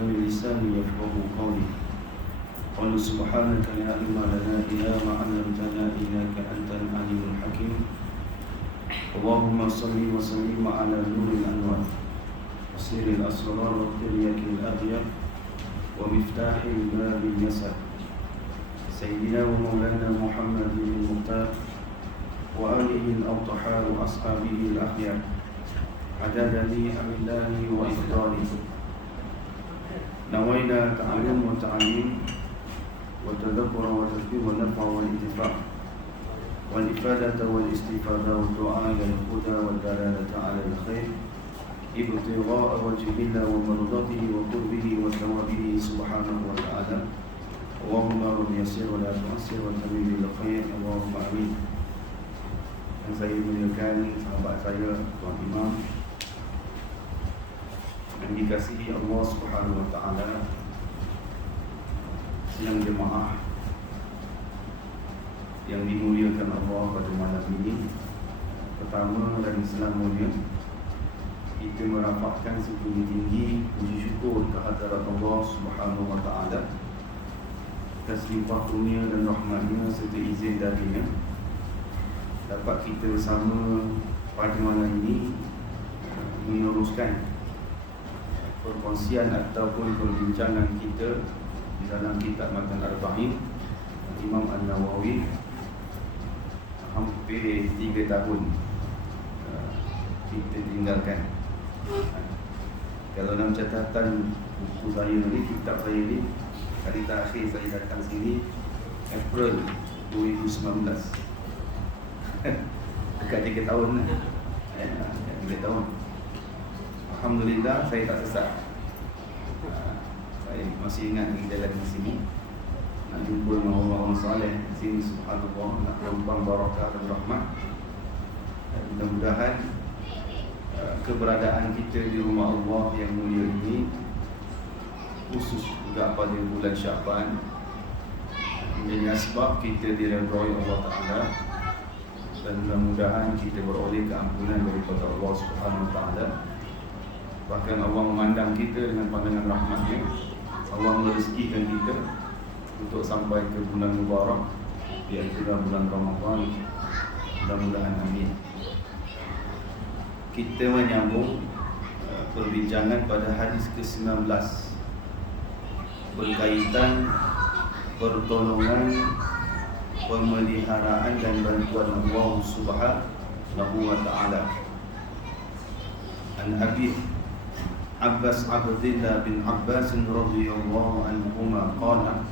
من لساني يفقه قولي. قالوا سبحانك لا علم لنا إلا ما علمتنا إنك أنت العليم الحكيم. اللهم صل وسلم على نور الأنوار وسير الأسرار والترياق الأبيض ومفتاح الباب اليسر سيدنا ومولانا محمد المختار وآله الأطهار وأصحابه الأخيار عدد نعم الله وإفضاله. نوينا تعلم وتعليم وتذكر وتذكير والنفع والانتفاع والإفادة والاستفادة والدعاء إلى الهدى والدلالة على الخير ابتغاء وجه الله ومرضاته وقربه وثوابه سبحانه وتعالى. اللهم رب يسر ولا تعسر وتمم بالخير اللهم آمين. Yang saya muliakan sahabat saya Tuan Imam yang dikasihi Allah Subhanahu wa taala, sidang jemaah yang dimuliakan Allah pada malam ini. Pertama dan selamanya kita merapatkan setinggi-tinggi puji syukur kehadirat Allah Subhanahu wa taala atas limpah kurnia dan rahmatnya serta izin darinya dapat kita bersama pada malam ini meneruskan perkongsian ataupun perbincangan kita di dalam kitab Matan Arba'in Imam An-Nawawi. Hampir 3 tahun kita tinggalkan. Kalau dalam catatan buku saya ni, kitab saya ni, hari terakhir saya datang sini April 2019. Dekat 3 tahun lah. 3 tahun. Alhamdulillah saya tak sesat. Saya masih ingat di jalan di sini. Nak jumpa dengan orang-orang saleh di sini, subhanallah, nak menumpang barakah dan rahmat. Mudah-mudahan keberadaan kita di rumah Allah yang mulia ini, khusus juga pada bulan Syaban, menjadi asbab kita diredai Allah Ta'ala, dan mudah-mudahan kita beroleh keampunan daripada Allah Subhanahu Wa Ta'ala. Bahkan Allah memandang kita dengan pandangan rahmatnya. Allah merezekikan kita untuk sampai ke bulan Mubarak, iaitu bulan Ramadan. Mudah-mudahan amin. Kita menyambung perbincangan pada hadis ke-19 berkaitan pertolongan, pemeliharaan dan bantuan Allah Subhanahu wa taala. An Abi Abbas Abdullah bin Abbas radhiyallahu anhuma qala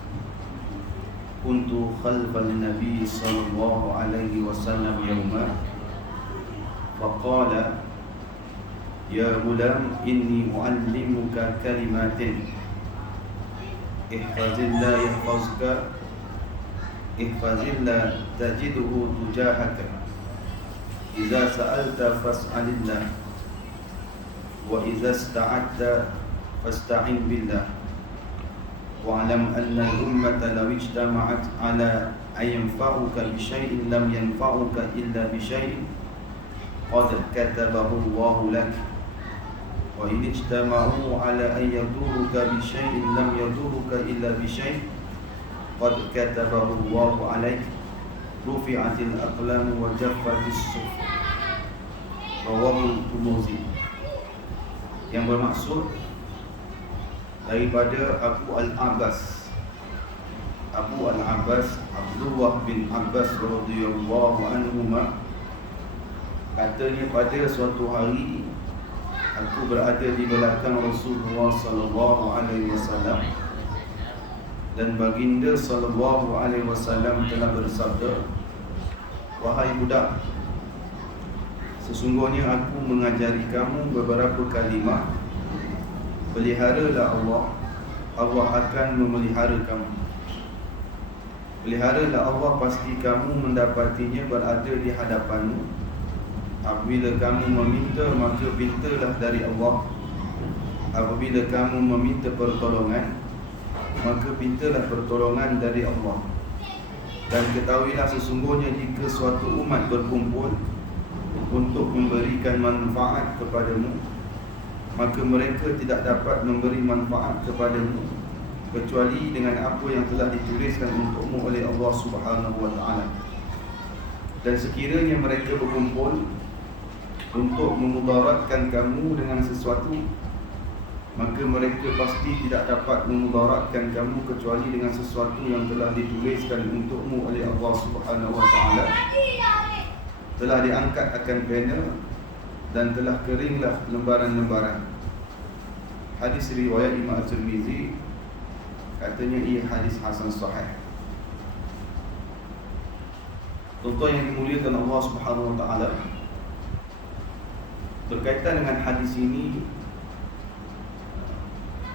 kuntu khalfan nabiy sallallahu alaihi wasallam yawma faqala ya gulam inni uallimuka kalimatin ihfazillah yahfazka ihfazillah tajidhu tujahaka idza sa'alta fas'alillah wa idza ista'adta fasta'in billah wa'lam anna al-ummata law ijtama'at 'ala an yanfa'uka bi shay'in lam yanfa'uka illa bi shay'in qad katabahu Allahu lak wa in ijtama'u 'ala an yaduruka bi shay'in lam yaduruka illa bi shay'in qad katabahu Allahu 'alaik rufi'atil aqlam wa jaffatis suhuf. Rawahu Tirmidzi. Yang bermaksud daripada Abu Al-Abbas Abdullah bin Abbas radhiyallahu anhuma, katanya pada suatu hari aku berada di belakang Rasulullah sallallahu alaihi wasallam dan baginda sallallahu alaihi wasallam telah bersabda, wahai budak, sesungguhnya aku mengajari kamu beberapa kalimah. Peliharalah Allah, Allah akan memelihara kamu. Peliharalah Allah, pasti kamu mendapatinya berada di hadapanmu. Apabila kamu meminta, maka mintalah dari Allah. Apabila kamu meminta pertolongan, maka mintalah pertolongan dari Allah. Dan ketahuilah sesungguhnya jika suatu umat berkumpul untuk memberikan manfaat kepadamu, maka mereka tidak dapat memberi manfaat kepadamu kecuali dengan apa yang telah dituliskan untukmu oleh Allah Subhanahu wa taala. Dan sekiranya mereka berkumpul untuk memudaratkan kamu dengan sesuatu, maka mereka pasti tidak dapat memudaratkan kamu kecuali dengan sesuatu yang telah dituliskan untukmu oleh Allah Subhanahu wa taala. Telah diangkat akan pena dan telah keringlah lembaran-lembaran. Hadis riwayat Imam At-Tirmizi, katanya ia hadis hasan sahih. Contoh yang dimuliakan Allah Subhanahu wa taala, berkaitan dengan hadis ini,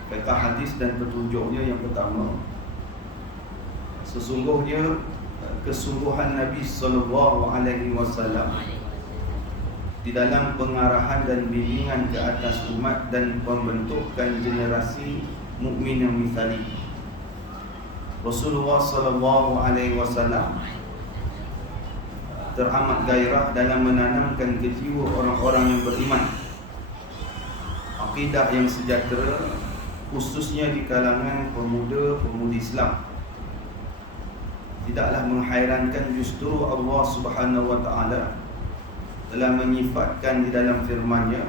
kata hadis dan petunjuknya yang pertama, sesungguhnya kesungguhan Nabi sallallahu alaihi wasallam di dalam pengarahan dan bimbingan ke atas umat dan pembentukan generasi mukmin yang misali. Rasulullah sallallahu alaihi wasallam teramat gairah dalam menanamkan ke jiwa orang-orang yang beriman akidah yang sejahtera, khususnya di kalangan pemuda-pemudi Islam. Tidaklah menghairankan justru Allah Subhanahu wa taala telah menyifatkan di dalam firman-Nya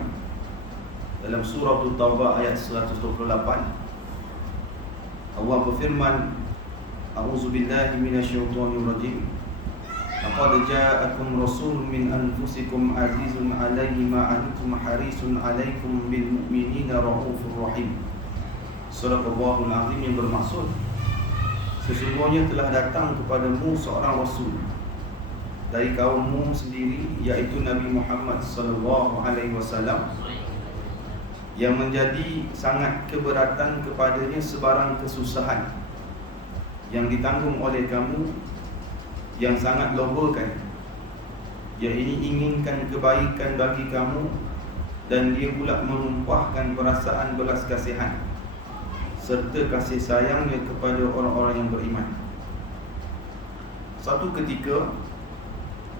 dalam surah At-Taubah ayat 128. Allah berfirman, A'udzubillahi minasyaitonir rajim. Laqad ja'akum rasulun min anfusikum azizun 'alaihi ma 'antum harisun 'alaikum bil mu'minina raufur rahim. Surah Al-Baqarah al-Azim, yang bermaksud sesungguhnya telah datang kepadamu seorang rasul dari kaummu sendiri, yaitu Nabi Muhammad sallallahu alaihi wasallam, yang menjadi sangat keberatan kepadanya sebarang kesusahan yang ditanggung oleh kamu, yang sangat lobakan, yang ini inginkan kebaikan bagi kamu, dan dia pula menumpahkan perasaan belas kasihan serta kasih sayangnya kepada orang-orang yang beriman. Satu ketika,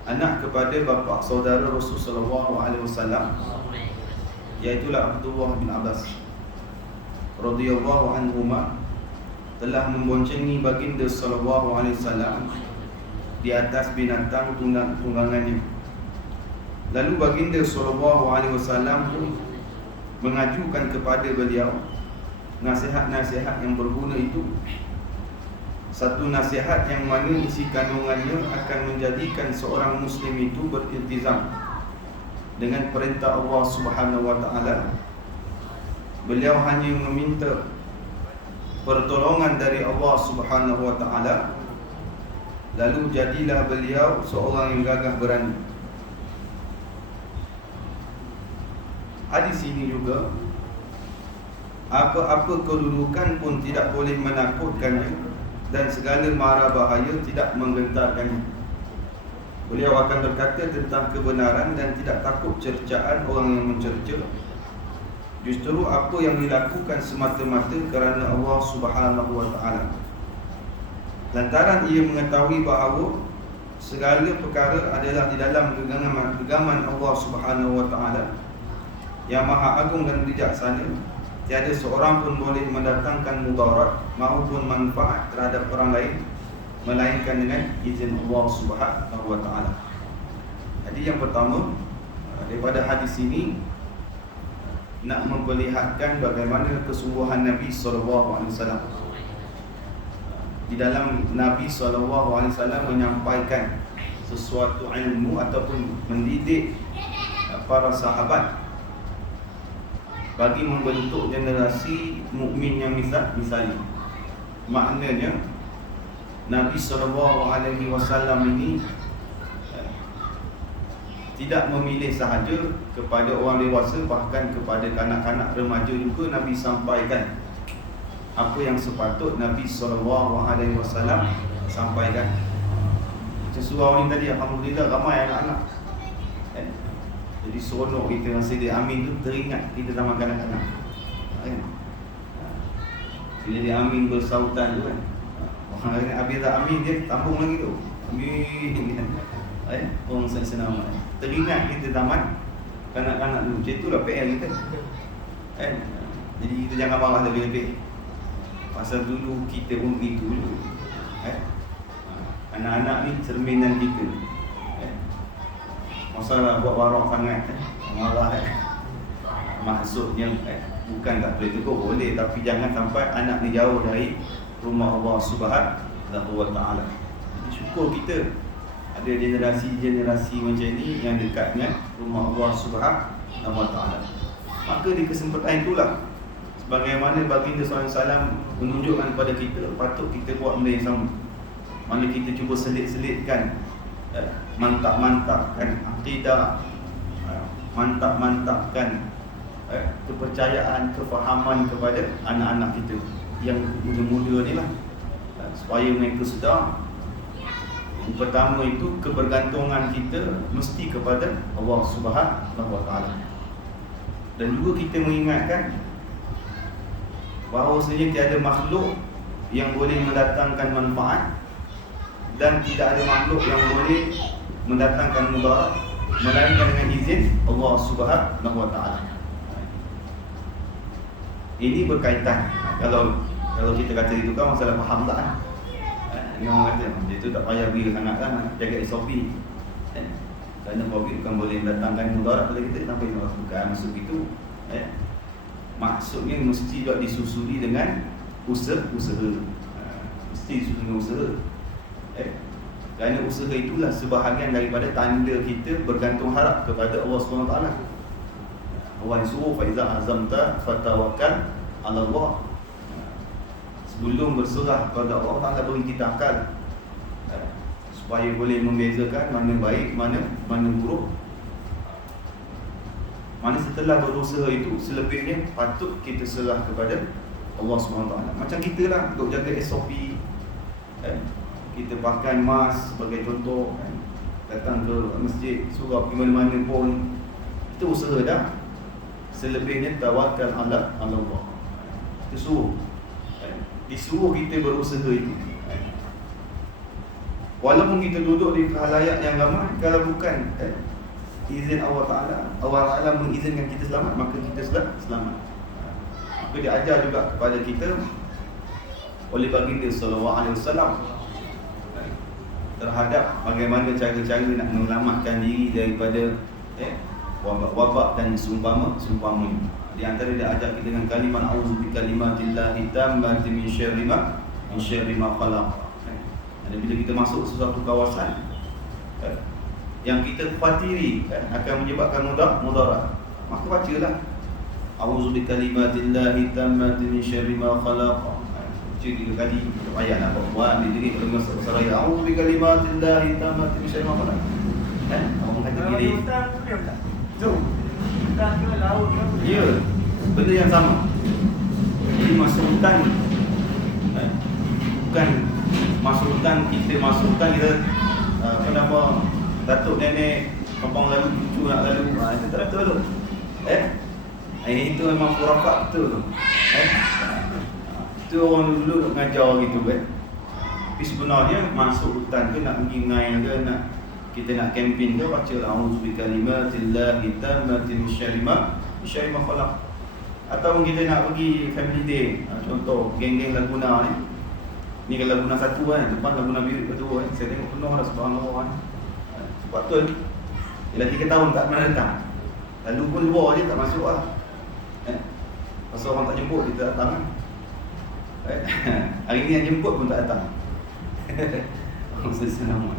anak kepada bapa saudara Rasul sallallahu alaihi wasallam, iaitulah Abdullah bin Abbas radhiyallahu anhuma, telah memboncengi baginda sallallahu alaihi wasallam di atas binatang tunggangannya. Lalu baginda sallallahu alaihi wasallam pun mengajukan kepada beliau nasihat-nasihat yang berguna itu. Satu nasihat yang mana isi kandungannya akan menjadikan seorang muslim itu beriltizam dengan perintah Allah Subhanahu wa taala. Beliau hanya meminta pertolongan dari Allah Subhanahu wa taala, lalu jadilah beliau seorang yang gagah berani. Hadis ini juga, apa-apa kedudukan pun tidak boleh menakutkannya, dan segala mara bahaya tidak menggentarkannya. Beliau akan berkata tentang kebenaran dan tidak takut cercaan orang yang mencerca. Justru apa yang dilakukan semata-mata kerana Allah Subhanahu wa taala. Lantaran ia mengetahui bahawa segala perkara adalah di dalam genggaman Allah Subhanahu wa taala yang maha agung dan bijaksana. Tiada seorang pun boleh mendatangkan mudarat maupun manfaat terhadap orang lain melainkan dengan izin Allah Subhanahu wa taala. Jadi yang pertama daripada hadis ini nak memperlihatkan bagaimana kesungguhan Nabi sallallahu alaihi wasallam di dalam Nabi sallallahu alaihi wasallam menyampaikan sesuatu ilmu ataupun mendidik para sahabat bagi membentuk generasi mukmin yang misali. Maknanya Nabi sallallahu alaihi wasallam ini tidak memilih sahaja kepada orang dewasa, bahkan kepada kanak-kanak remaja juga Nabi sampaikan apa yang sepatut Nabi sallallahu alaihi wasallam sampaikan. Sesuatu ini tadi, alhamdulillah ramai anak-anak. Jadi seronok kita rasa dia amin tu, teringat kita zaman kanak-kanak. Bila dia amin bersautan tu kan, orang lain habis tak amin, dia tambung lagi tu, amin kan. Orang senang teringat kita zaman kanak-kanak dulu. Macam itulah PL kita. Jadi kita jangan marah lebih-lebih. Pasal dulu kita pun begitu dulu. Anak-anak ni cerminan kita. Masalah buat warak sangat, marah maksudnya bukan tak boleh tegur, boleh, tapi jangan sampai anak ni jauh dari rumah Allah Subhanahu wa ta'ala. Jadi syukur kita ada generasi-generasi macam ni yang dekat dengan rumah Allah Subhanahu wa ta'ala. Maka di kesempatan itulah, sebagaimana baginda SAW menunjukkan kepada kita, patut kita buat benda yang sama. Mana kita cuba selit-selitkan, mantap-mantapkan akidah, mantap-mantapkan kepercayaan, kefahaman kepada anak-anak kita yang muda-muda ni lah, supaya mereka sedar. Yang pertama itu, kebergantungan kita mesti kepada Allah Subhanahu wa ta'ala. Dan juga kita mengingatkan bahawasanya tiada makhluk yang boleh mendatangkan manfaat dan tidak ada makhluk yang boleh mendatangkan mudarat melainkan dengan izin Allah Subhanahu wa ta'ala. Ini berkaitan, kalau kita kata itu kan masalah faham tak kan? Ini orang kata itu tak payah beri sangat kan, jaga SOP. Kerana COVID bukan boleh mendatangkan mudarat pada kita, tanpa itu bukan maksud itu. Maksudnya mesti juga disusuli dengan usaha. Mesti disusuli dengan usaha. Kerana usaha itulah sebahagian daripada tanda kita bergantung harap kepada Allah SWT. Allah suruh faiza azamta fatawakkal ala Allah. Sebelum berserah kepada Allah Ta'ala, beri kita akal supaya boleh membezakan mana baik, mana buruk. Mana setelah berusaha itu, selebihnya patut kita serah kepada Allah SWT. Macam kita lah, untuk jaga SOP, kita pakai mask sebagai contoh, datang ke masjid, surau pergi mana-mana pun, kita usaha dah. Selebihnya tawakal ala Allah. Kita disuruh kita berusaha itu. Walaupun kita duduk di khalayak yang ramai, kalau bukan izin Allah Ta'ala mengizinkan kita selamat, maka kita selamat. Maka diajar juga kepada kita oleh baginda sallallahu alaihi wasallam terhadap bagaimana cara-cara nak menyelamatkan diri daripada wabak dan seumpama. Di antara dia ajar kita dengan kalimat a'udzu bikalimatillahi tammati min syarri ma khalaq. Dan bila kita masuk sesuatu kawasan yang kita khuatiri akan menyebabkan mudarat, maka bacalah a'udzu bikalimatillahi tammati min syarri ma khalaq. Tiga kali ayat nak buat diri kalau masuk seraya a'udzu bikalimatillahi tammati min syarri ma khalaq. Orang kata gini. Hutan ke laut ke? Ya, benda yang sama. Jadi masuk hutan, bukan masuk hutan, kita masuk hutan kita apa nama, datuk nenek kampung lalu, cucu nak lalu, itu tak betul tu. Itu memang khurafat betul tu. Itu orang dulu nak mengajar gitu kan. Tapi sebenarnya masuk hutan ke nak pergi ngai ke nak kita nak camping ke, baca a'udzu bikalimatillahi tammati min syarri ma khalaq. Atau kita nak pergi family day, contoh geng-geng Laguna ni kan Laguna 1 kan, depan Laguna Biru kedua kan, saya tengok penuh dah subhanallah kan. Sebab tu ialah 3 tahun tak pernah datang. Lalu pun luar je tak masuk lah. Pasal orang tak jemput, dia tak datang kan. Hari ni yang jemput pun tak datang. Senang.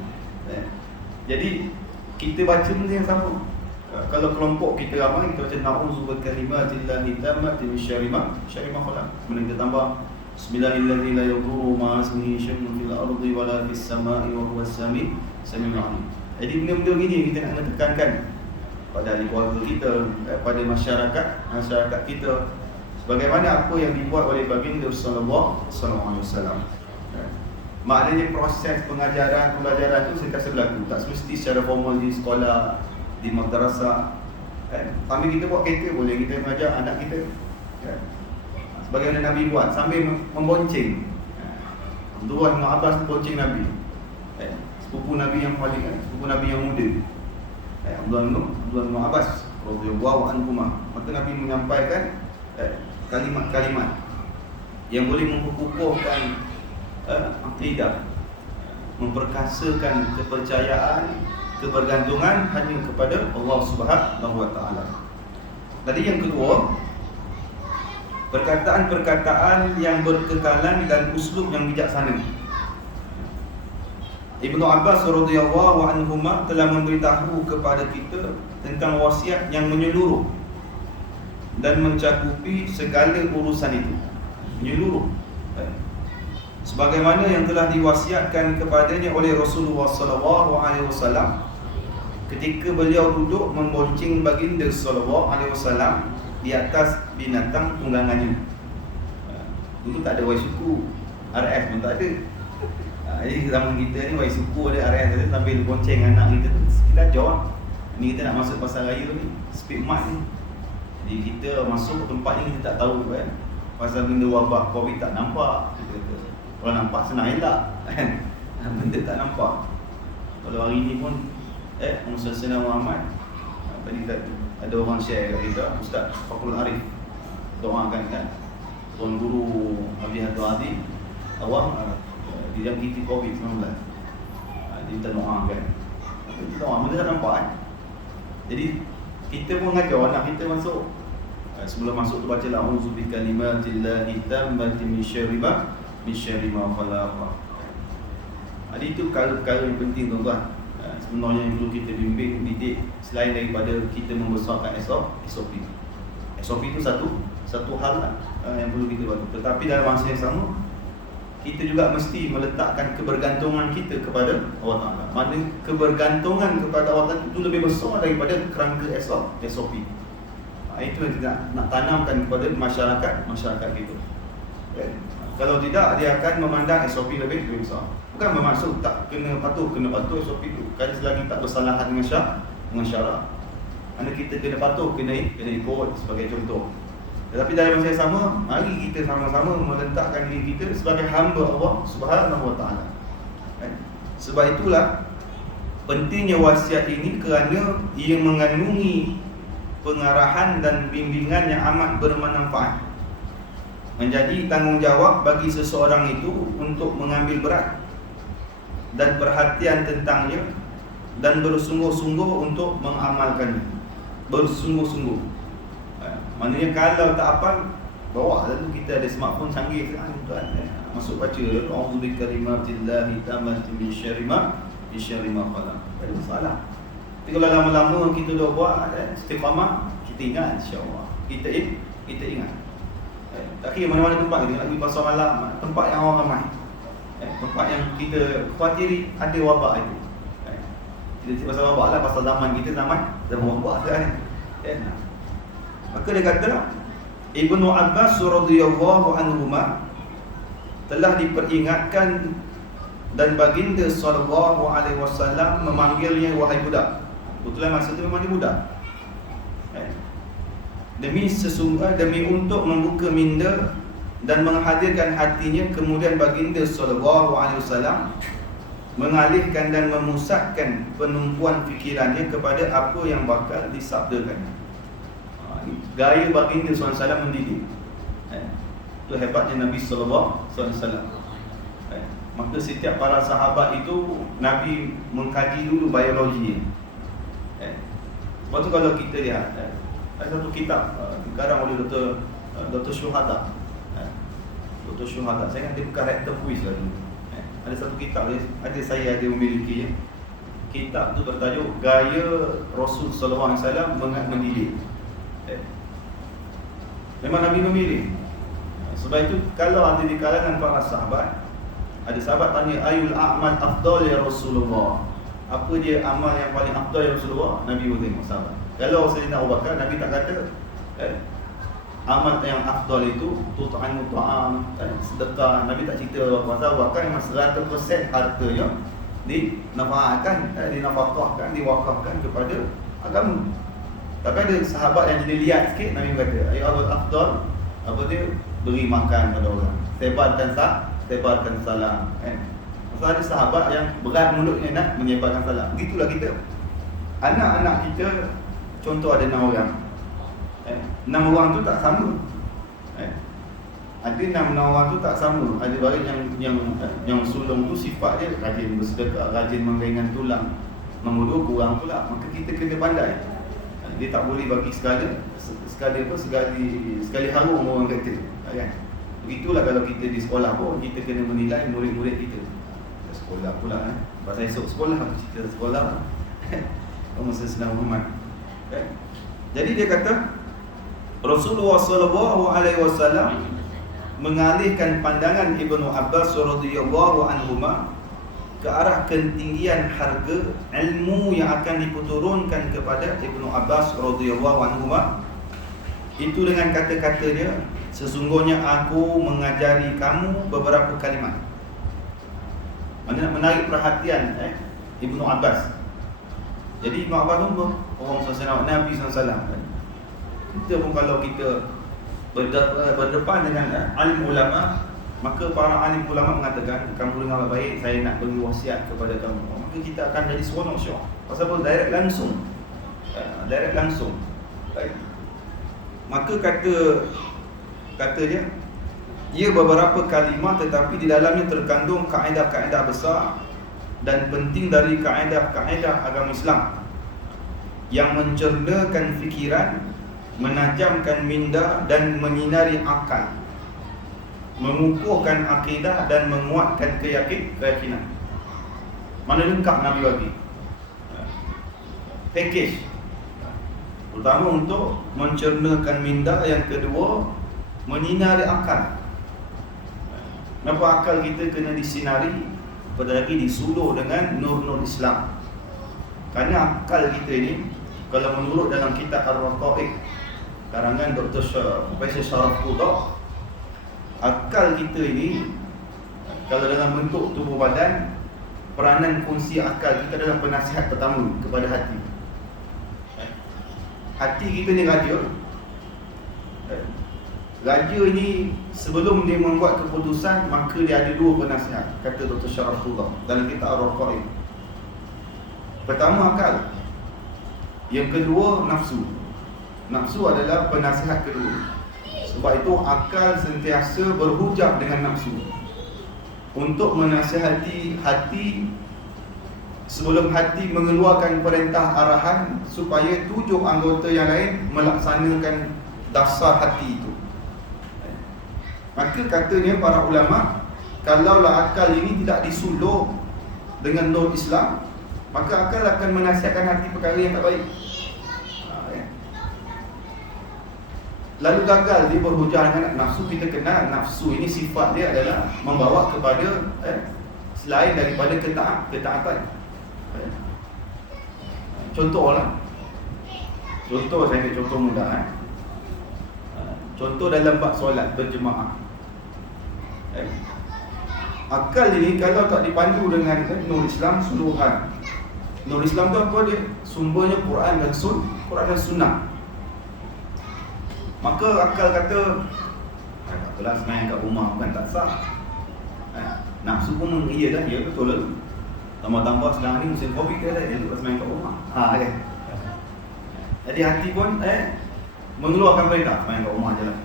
Jadi kita baca benda yang sama. Kalau kelompok kita ramai, kita baca na'udzu bikalimatillahi tammati min syarri ma khalaq. Kemudian kita tambah bismillahirrahmanirrahim la yadurru ma'a ismihi syai'un fil ardi wala fis sama'i wa huwas samiul 'alim. Jadi benda-benda gini kita nak tekankan pada ahli keluarga kita, pada masyarakat kita, sebagaimana apa yang dibuat oleh baginda sallallahu alaihi wasallam. Maknanya proses pembelajaran itu sentiasa berlaku. Tak semesti secara formal di sekolah, di madrasah. Sambil kita buat kereta boleh kita mengajar anak kita. Sebagaimana Nabi buat, sambil membonceng. Abdullah bin Abbas bonceng Nabi. Sepupu Nabi yang paling, sepupu Nabi yang muda. Abdullah bin Abbas radhiyallahu anhu. Maka Nabi menyampaikan kalimat-kalimat yang boleh mengukuhkan akidah, memperkasakan kepercayaan, kebergantungan hanya kepada Allah Subhanahu wa taala. Tadi yang kedua, perkataan-perkataan yang berkekalan dan uslub yang bijaksana. Ibnu Abbas radhiyallahu anhuma telah memberitahu kepada kita tentang wasiat yang menyeluruh dan mencakupi segala urusan itu. Menyeluruh, sebagaimana yang telah diwasiatkan kepadanya oleh Rasulullah sallallahu alaihi wasallam ketika beliau duduk membonceng baginda sallallahu alaihi wasallam di atas binatang tunggangannya. Dulu tak ada wai suku, RS pun tak ada. Jadi zaman kita ni wai suku ada, RS ada, sambil bonceng anak kita tu kita ajar. Ni kita nak masuk pasar raya ni, speed mark ni. Jadi kita masuk tempat ni kita tak tahu kan. Pasal benda wabak Covid tak nampak. Kalau nampak senang elak kan. Benda tak nampak. Kalau hari ni pun Musa Sena Muhammad tadi ada orang share kat kita, Ustaz Fakul Arif doakan kan Tuan Guru Abdi Hatul Aziz awam dijangkiti Covid-19. Dia minta doakan. Kita doa benda tak nampak kan. Jadi kita pun ngajar anak kita masuk, sebelum masuk tu baca a'udzu bikalimatillahi tammati min syarri ma khalaq. Jadi itu perkara yang penting tuan-tuan. Sebenarnya yang perlu kita bimbing, didik selain daripada kita membesarkan SOP. SOP itu satu hal lah, yang perlu kita buat. Tetapi dalam masa yang sama kita juga mesti meletakkan kebergantungan kita kepada Allah Ta'ala. Mana kebergantungan kepada Allah Ta'ala itu lebih besar daripada kerangka SOP. Itu yang kita nak tanamkan kepada masyarakat kita. Kalau tidak, dia akan memandang SOP lebih besar. Bukan bermaksud tak kena patuh SOP itu. Kerana selagi tak bersalahan dengan syarak, mana kita kena patuh, kena ikut sebagai contoh. Tetapi dalam masa yang sama, mari kita sama-sama meletakkan diri kita sebagai hamba Allah Subhanahu wa taala. Sebab itulah pentingnya wasiat ini, kerana ia mengandungi pengarahan dan bimbingan yang amat bermanfaat. Menjadi tanggungjawab bagi seseorang itu untuk mengambil berat dan perhatian tentangnya dan bersungguh-sungguh untuk mengamalkannya. Bersungguh-sungguh. Maknanya kalau tak apa, bawa lalu kita ada smartphone canggih kan, tuan. Masuk baca a'udzu bikalimatillahi tammati min syarri ma khalaq. Tak ada masalah. Tapi kalau lama-lama kita dah buat istiqamah, kita ingat insya-Allah. Kita ingat. Tak kira mana-mana tempat kita nak pergi pasar malam, tempat yang orang ramai, tempat yang kita khawatiri ada wabak itu. Kita cerita pasal wabak lah, pasal zaman kita, zaman wabak kan. Maka dia kata Ibnu Abbas radhiyallahu anhuma telah diperingatkan dan baginda sallallahu alaihi wasallam memanggilnya wahai budak. Kebetulan masa itu memang dia budak. Demi untuk membuka minda dan menghadirkan hatinya, kemudian baginda sallallahu alaihi wasallam mengalihkan dan memusatkan penumpuan fikirannya kepada apa yang bakal disabdakan. Gaya baginda sallallahu alaihi wasallam mendidik. Itu hebatnya Nabi sallallahu alaihi wasallam. Maka setiap para sahabat itu Nabi mengkaji dulu biologinya. Sebab tu kalau kita lihat ada satu kitab dikarang oleh Dr. Syuhada. Dr. Syuhada, saya ingat dia bukan rektor kuis lah dulu. Ada satu kitab, saya ada memilikinya. Kitab tu bertajuk Gaya Rasul sallallahu alaihi wasallam mendidik. Memang Nabi memilih. Sebab itu kalau ada di kalangan para sahabat, ada sahabat tanya, ayul a'mal afdal ya Rasulullah, apa dia amal yang paling afdal ya Rasulullah? Nabi pun tengok sahabat. Kalau Sayyidina Abu Bakar, Nabi tak kata amal yang afdal itu tut'amu ta'am, sedekah. Nabi tak cerita pasal Abu Bakar memang 100% hartanya dinafahkan, dinafakahkan, diwakafkan kepada agama. Tapi ada sahabat yang jadi lihat sikit, Nabi kata ayul afdal, apa dia? Beri makan pada orang, sebarkan salam kan. Pasal ada sahabat yang berat mulutnya nak menyebarkan salam. Begitulah kita. Anak-anak kita, contoh ada 6 orang. 6 orang tu tak sama. Ada 6 orang tu tak sama. Ada orang yang sulung tu sifat dia rajin bersedekah, rajin menggainkan tulang. Nombor 2 kurang pula. Maka kita kena pandai. Dia tak boleh bagi sekali harum orang kata, kan? Begitulah kalau kita di sekolah pun kita kena menilai murid-murid kita. Sekolah pula Pasal esok sekolah, cerita sekolah Masa senang Muhammad, kan? Jadi dia kata Rasulullah SAW mengalihkan pandangan Ibnu Abbas radhiyallahu anhuma ke arah ketinggian harga ilmu yang akan diturunkan kepada Ibnu Abbas radhiyallahu anhuma. Itu dengan kata-kata dia, sesungguhnya aku mengajari kamu beberapa kalimat. Mana nak menarik perhatian Ibnu Abbas. Jadi Ibnu Abbas tu orang sahabat Nabi SAW. Kita pun kalau kita berdepan dengan alim ulama, maka para alim ulama mengatakan, kamu dengar baik, saya nak bagi wasiat kepada kamu. Maka kita akan jadi seronok syok. Pasal apa? Direct langsung. Baik. Maka kata dia, ia beberapa kalimah tetapi di dalamnya terkandung kaedah-kaedah besar dan penting dari kaedah-kaedah agama Islam yang mencernakan fikiran, menajamkan minda dan menyinari akal, mengukuhkan akidah dan menguatkan keyakinan. Mana lengkap Nabi bagi package. Pertama untuk mencernakan minda, yang kedua menyinari akal. Kenapa akal kita kena disinari? Pada lagi disuluh dengan nur-nur Islam. Kerana akal kita ini, kalau menurut dalam kitab Ar-Raqaiq karangan Dr. Profesor Syaraf Qudha, akal kita ini kalau dalam bentuk tubuh badan, peranan fungsi akal kita adalah penasihat pertama kepada hati. Hati kita ni raja. Raja ini sebelum dia membuat keputusan, maka dia ada 2 penasihat, kata Dr. Syaraf Qudha dalam kitab Ar-Raqaiq. Pertama akal, yang kedua nafsu. Nafsu adalah penasihat kedua. Sebab itu akal sentiasa berhujah dengan nafsu untuk menasihati hati sebelum hati mengeluarkan perintah arahan supaya 7 anggota yang lain melaksanakan dasar hati itu. Maka katanya para ulama, kalaulah akal ini tidak disuluh dengan nur Islam, maka akal akan menasihatkan hati perkara yang tak baik. Lalu gagal dia berhujah dengan nafsu. Kita kenal nafsu ini sifat dia adalah membawa kepada selain daripada ketaatan. Contohlah. Contoh saya ambil contoh mudah. Contoh dalam bab solat berjemaah. Akal ini kalau tak dipandu dengan nur Islam suluhan. Nur Islam tu apa dia? Sumbernya Quran dan Sunnah. Maka akal kata, tak apalah semayang kat rumah bukan tak sah. Nafsu pun ya betul lah. Tambah-tambah sekarang ni musim Covid dia duduk semayang kat rumah. Kan? Jadi hati pun mengeluarkan perintah semayang kat rumah je lah.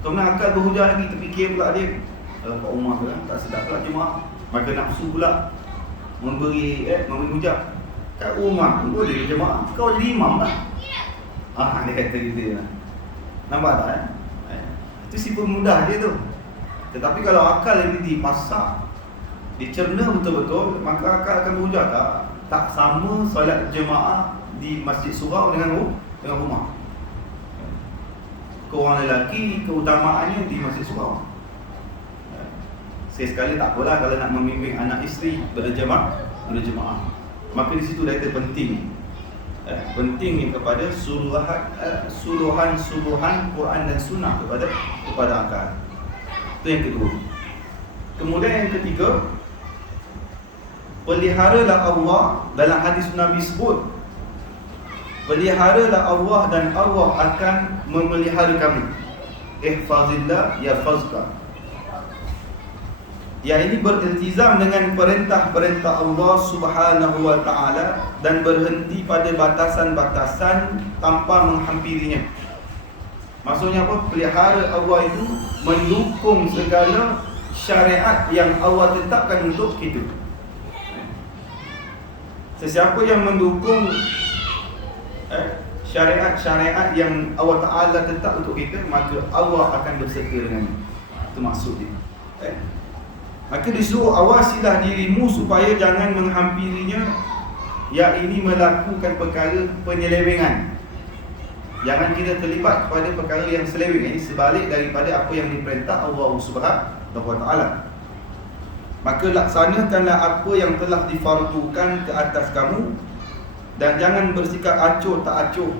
Kemudian akal berhujah lagi, terfikir pula dia, kalau kat rumah tu kan tak sedap pula jemaah. Maka nafsu pula memberi hujah, kat rumah tu boleh jemaah, kau jadi imam lah. Dia kata gitu lah. Nampak tak? Itu sifat mudah dia tu. Tetapi kalau akal ini dipasak, dicerna betul-betul, maka akal akan berhujah tak sama solat jemaah di masjid surau dengan rumah. Orang lelaki keutamaannya di masjid surau. Sekali tak apalah kalau nak membimbing anak isteri berjemaah. Maka di situ dah ada pentingnya kepada suluhan Quran dan Sunnah kepada akal. Itu yang kedua. Kemudian yang ketiga, peliharalah Allah. Dalam hadis Nabi sebut, peliharalah Allah dan Allah akan memelihara kamu. Ihfazillah yahfazka. Yang ini beriltizam dengan perintah-perintah Allah Subhanahu wa ta'ala dan berhenti pada batasan-batasan tanpa menghampirinya. Maksudnya apa? Pelihara Allah itu mendukung segala syariat yang Allah tetapkan untuk kita. Sesiapa yang mendukung syariat-syariat yang Allah Ta'ala tetap untuk kita, maka Allah akan berserta dengannya. Itu maksud dia. Maka disuruh awasilah dirimu supaya jangan menghampirinya, iaitu melakukan perkara penyelewengan. Jangan kita terlibat kepada perkara yang seleweng. Ini sebalik daripada apa yang diperintah Allah Subhanahu wa Ta'ala. Maka laksanakanlah apa yang telah difardukan ke atas kamu, dan jangan bersikap acuh tak acuh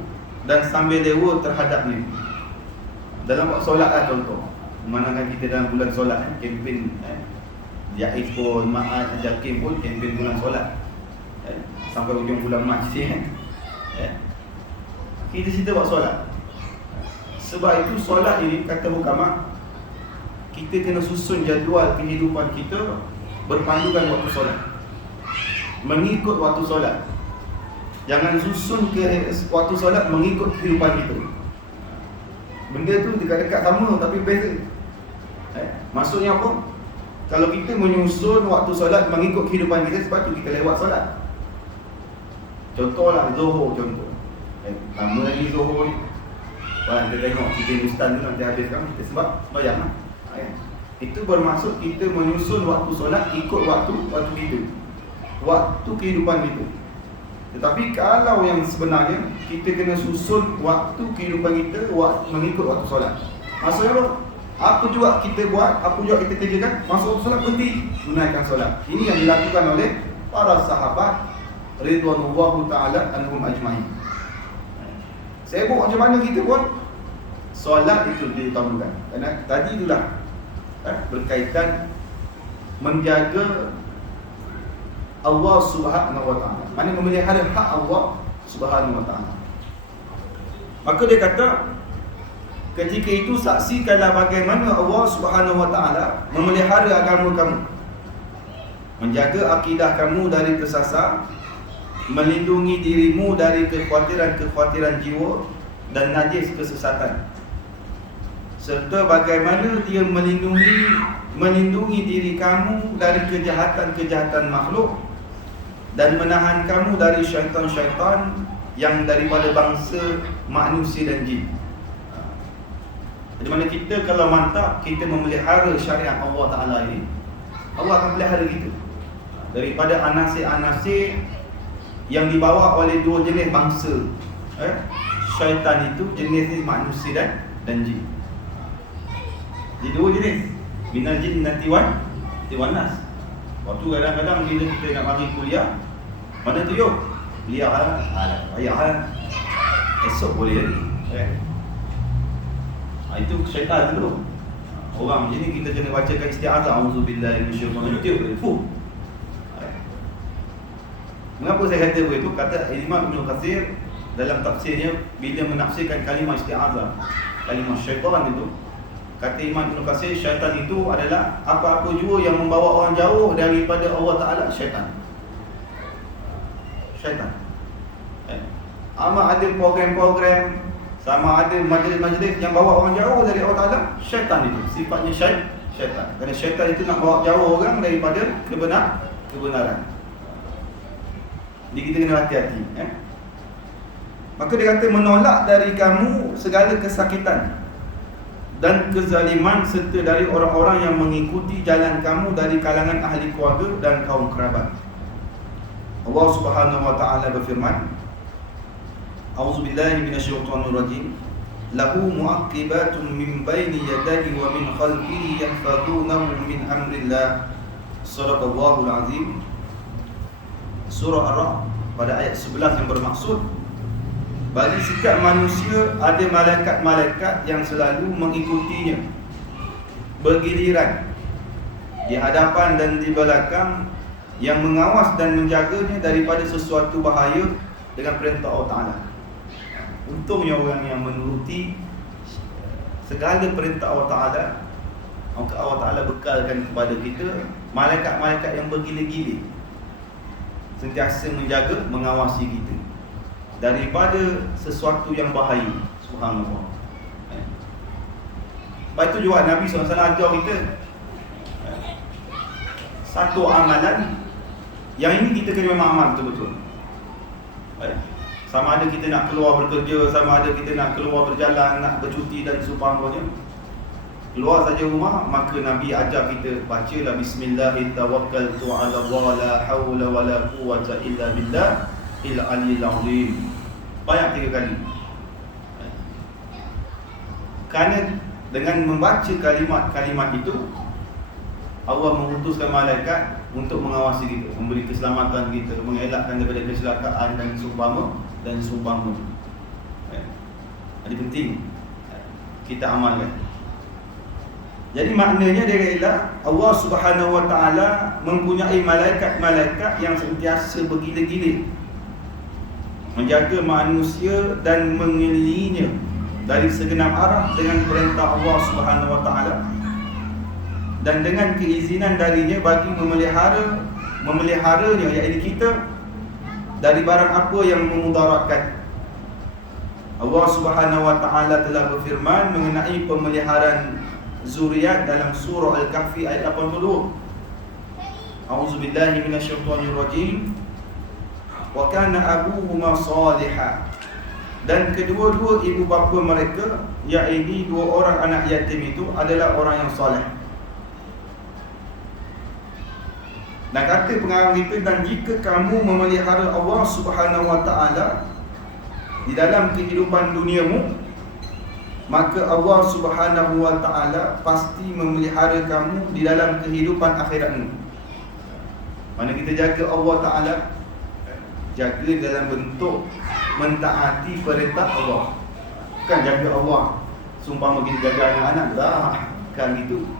dan sambil lewa terhadapnya. Dalam waktu solat lah contoh. Manakan kita dalam bulan solat, kempen Jaiz pun, Ma'ad, Jakim pun kempen bulan solat, sampai ujung bulan Mac kita cerita buat solat. Sebab itu solat ini, kata hukama, kita kena susun jadual kehidupan kita berpandukan waktu solat, mengikut waktu solat. Jangan susun ke waktu solat mengikut kehidupan kita. Benda tu dekat-dekat sama tapi beza. Maksudnya apa? Kalau kita menyusun waktu solat mengikut kehidupan kita, sebab tu kita lewat solat. Contohlah Zuhur contoh. Lama lagi Zuhur ni. Kita tengok kita ustaz tu nanti habiskan kita sebab bayang lah. Itu bermaksud kita menyusun waktu solat ikut waktu kita, waktu kehidupan kita. Tetapi kalau yang sebenarnya, kita kena susun waktu kehidupan kita mengikut waktu solat. Maksudnya apa juga kita buat, apa juga kita kerjakan, masa waktu solat berhenti tunaikan solat. Ini yang dilakukan oleh para sahabat ridwanullahu ta'ala anhum ajma'in. Sibuk macam mana kita pun, solat itu diutamakan. Kerana tadi itulah berkaitan menjaga Allah Subhanahu wa Ta'ala, mana memelihara hak Allah Subhanahu wa Ta'ala. Maka dia kata, ketika itu saksikanlah bagaimana Allah Subhanahu wa Ta'ala memelihara agama kamu, menjaga akidah kamu dari tersasar, melindungi dirimu dari kekhawatiran jiwa dan najis kesesatan, serta bagaimana dia melindungi diri kamu dari kejahatan-kejahatan makhluk dan menahan kamu dari syaitan-syaitan yang daripada bangsa manusia dan jin. Jadi mana kita kalau mantap kita memelihara syariat Allah Ta'ala ini, Allah akan pelihara kita daripada anasir-anasir yang dibawa oleh dua jenis bangsa. Syaitan itu jenis manusia dan jin. Jadi dua jenis, minal jin dan tiwanas. Waktu kadang-kadang bila kita nak pergi kuliah, mana tu yuk? Kuliah ayah esok boleh lagi. Itu syaitan dulu. Orang macam ni kita kena bacakan isti'azah, auzubillahi minasyaitanir rajim. Mengapa saya kata begitu? Kata Imam Ibn Katsir dalam tafsirnya, bila menafsirkan kalimah isti'azah, kalimah syaitan itu, kata Imam Ibn Katsir, syaitan itu adalah apa-apa jua yang membawa orang jauh daripada Allah Ta'ala, syaitan. Syaitan. Ama ada program-program, sama ada majlis-majlis yang bawa orang jauh dari Allah Ta'ala, syaitan itu. Sifatnya syaitan. Kerana syaitan itu nak bawa jauh orang daripada kebenaran. Jadi kita kena hati-hati. Maka dia kata, menolak dari kamu segala kesakitan dan kezaliman serta dari orang-orang yang mengikuti jalan kamu dari kalangan ahli keluarga dan kaum kerabat. Allah Subhanahu wa Ta'ala berfirman, A'udzubillahi minasyaitonir rajim. Lahu mu'aqibatun min baini yadayhi wa min khalfihi yahfazunahu min amrillah. Shadaqallahul azim. Surah Ar-Ra'd pada ayat 11 yang bermaksud, bagi setiap manusia ada malaikat-malaikat yang selalu mengikutinya bergiliran di hadapan dan di belakang, yang mengawas dan menjaganya daripada sesuatu bahaya dengan perintah Allah Ta'ala. Untungnya orang yang menuruti segala perintah Allah Ta'ala, maka Allah Ta'ala bekalkan kepada kita malaikat-malaikat yang bergilir-gilir, sentiasa menjaga, mengawasi kita daripada sesuatu yang bahaya. Subhanallah. Lepas tu juga Nabi SAW ajar kita satu amalan yang ini kita kena memang amal betul-betul. Sama ada kita nak keluar bekerja, sama ada kita nak keluar berjalan, nak bercuti dan seumpamanya. Keluar saja rumah, maka Nabi ajar kita bacalah bismillahirrahmanirrahim, tawakkaltu 'ala Allah, la haula wala quwwata illa billah il aliyil azim. Banyak 3 kali. Kerana dengan membaca kalimat-kalimat itu, Allah mengutuskan malaikat untuk mengawasi kita, memberi keselamatan kita, mengelakkan daripada kecelakaan dan seumpama. Jadi penting kita amalkan. Jadi maknanya dia ialah Allah Subhanahu Wa Taala mempunyai malaikat-malaikat yang sentiasa bergila-gila menjaga manusia dan mengelilinginya dari segenap arah dengan perintah Allah Subhanahu Wa Taala dan dengan keizinan darinya bagi memeliharanya, iaitu kita, dari barang apa yang memudaratkan. Allah Subhanahu Wa Taala telah berfirman mengenai pemeliharaan zuriat dalam surah Al-Kahfi ayat 82. A'udzubillahi minasyaitonirrajim. Wa kana abuhuma salihah. Dan kedua-dua ibu bapa mereka, iaitu 2 orang anak yatim itu adalah orang yang soleh. Dan kata pengarang kita, dan jika kamu memelihara Allah Subhanahu Wa Taala di dalam kehidupan duniamu, maka Allah Subhanahu Wa Taala pasti memelihara kamu di dalam kehidupan akhiratmu. Mana kita jaga Allah Taala, jaga dalam bentuk mentaati perintah Allah. Bukan jaga Allah sumpah kita jaga anak-anak dah, kan gitu.